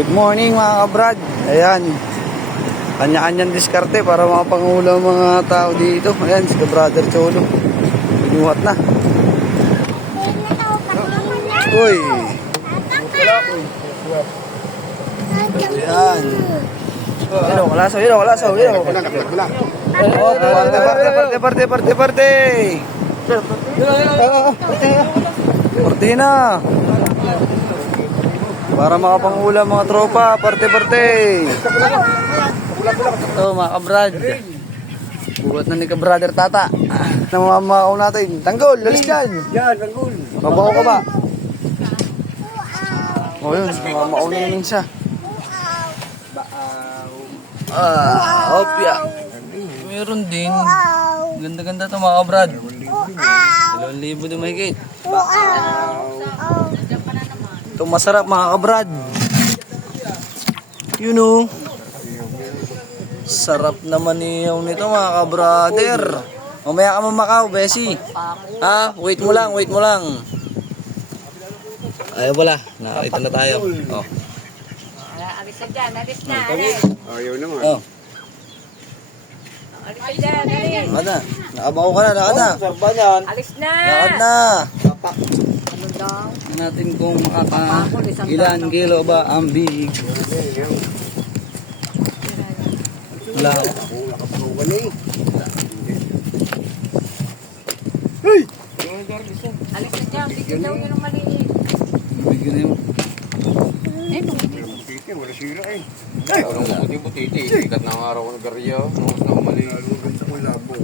Good morning mga kabrad. Ayan. Kanya-kanyang diskarte para makapangulam mga tao dito. Ayan, si Brother Cholo. Binuhat na. Uy. Ayan. Ilo, kalasaw. Oh, parte. Parte na. Para makapangulam mga tropa, parte. Ito mga kabrad. Buhat na ni kabrader Tata. Namamakaw natin. Tanggol, lalis dyan. Yan, tanggol. Mabaho ka ba? O yun, namamakaw na namin siya. Opya. Meron din. Ganda-ganda ito mga kabrad. 2,000 din mahigit. Ito masarap mga kabrad. You know. Sarap naman yung nito mga kabrader. Mamaya ka mamakaw, Bessie. Ha? Wait mo lang. Ayaw wala. Nakakita na tayo. Oh. Alis na dyan, alis na. Ayaw naman. Oh. Alis na dyan, alis. Lakad na. Nakabaho ka na. Alis na. Lakad na. Ano daw? Tingnan natin kung ilan kilo ba ang big. Wala. Hey! Alis na dyan, bigyan daw yun ng maliit. Bigyan na yun. Butiti, wala sira eh. Ay, walang butiti. Sikat na ang araw ko ng garya. Nung na umali. Ganda ko labo.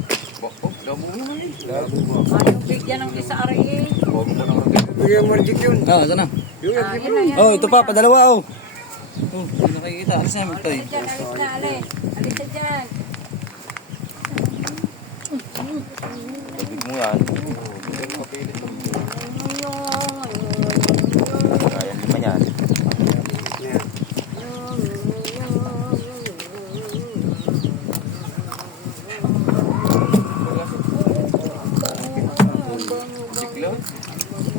Labo naman eh. Ayaw bigyan ng isa aray eh. Huwag mo lang natin. Bigyan mo magic yun. Saan na? Yun, Yan na yan. Oh, ito pa, padalawa oh. Hindi nakikita. Alis na, Magtoy. Alis na dyan, alis na, alis. Alis na dyan. Ibig mo yan. Kaya naman yan.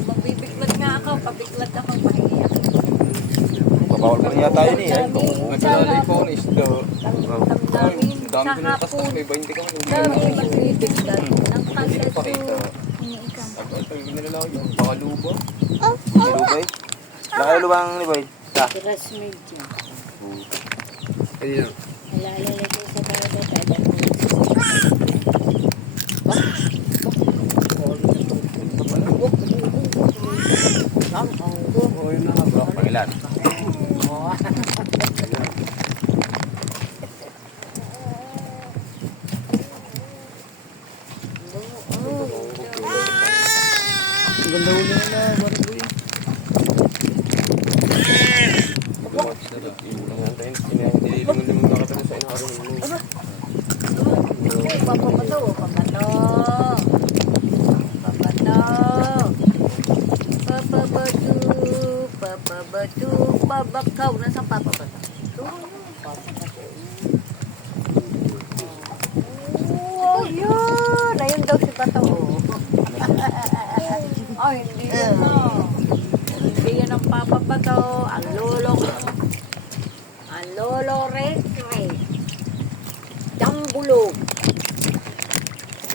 Magbibiglat nga ako, pabiglat ako, pahingi ako. Babawal mo niya tayo niya. Nagkalalay ko na isda. Damdamin, Ang dami ko sa na kasi hapon. may 20 ka man. Dami magbibiglat ng Hindi ko pakita. Ang nilalaw yung pakaluba. Lubay? Laki lubang ni Boy? Tiras medyo. Ayun. Nalalagay sa bawat Pangilan. Ang ganda huli nila, Barboy. Papabato. Babakaw. Nasaan papabato? Oh, yun. Ayun daw si Bato. Oh, hindi yan mo. Hindi yan ang papabato. Ang lolo rekre. Jambulog.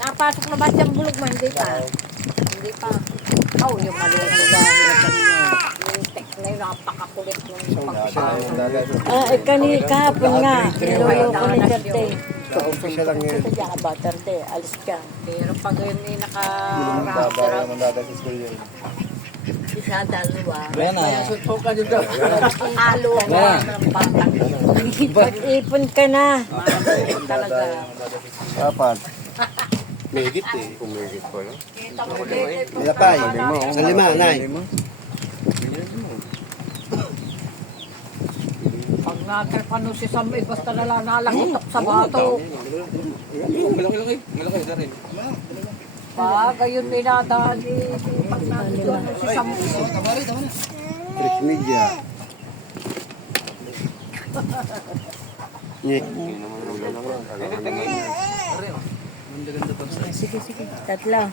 Napasok na ba jambulog mo? Hindi pa. Oh, yung maluto ba? Yung tek na yun, napakakulit yung kahapon nga. Nilolo ko ni Derte. Sa official lang yan. Ito dyan ka ba, Derte? Alis ka. Pero pag yun may naka-rap-rap, isa dalawa. Ayan na. Halo ka ng batang. Pag-ipon ka na. Talaga. Apat. Megit eh. Kung megit pa lang. Kita ko dito. Nilapay. Sa lima, nay. Pag natrepano si Samay, basta nalangutok sa bato. Malaki na rin. Pag ayun pinadaan pag natrepano si Samay. Trick media. Nye. Ganda-ganda to. Sige, tatlo.